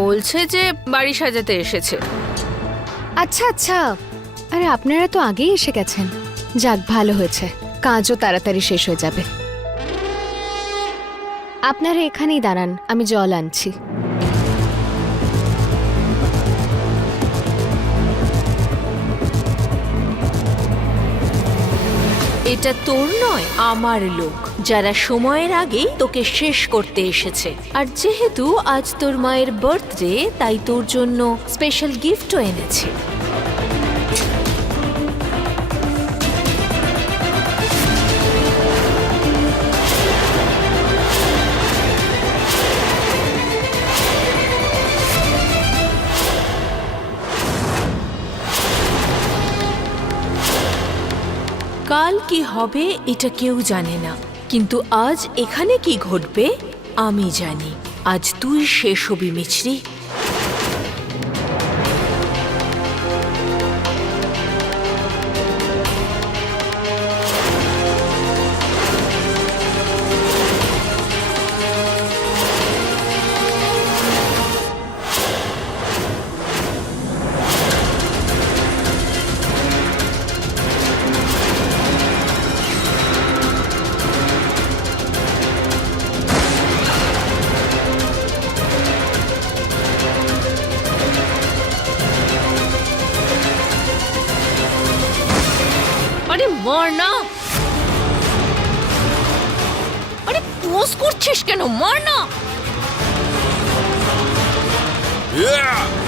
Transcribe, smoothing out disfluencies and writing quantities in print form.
বলছে যে বাড়ি সাজাতে এসেছে। আচ্ছা আচ্ছা, আরে আপনারা তো আগেই এসে গেছেন। যাক, ভালো হয়েছে, কাজও তাড়াতাড়ি শেষ হয়ে যাবে। আপনারা এখানেই দাঁড়ান, আমি জল আনছি। এটা তোর নয়, আমার লোক, যারা সময়ের আগেই তোকে শেষ করতে এসেছে। আর যেহেতু আজ তোর মায়ের বার্থডে, তাই তোর জন্য স্পেশাল গিফটও এনেছি। কাল কি হবে এটা কেউ জানে না, কিন্তু আজ এখানে কি ঘটবে আমি জানি। আজ তুই শেষ হবি মিছরি। আরে মর না, আরে পোজ করছিস কেন? মর না। Yeah!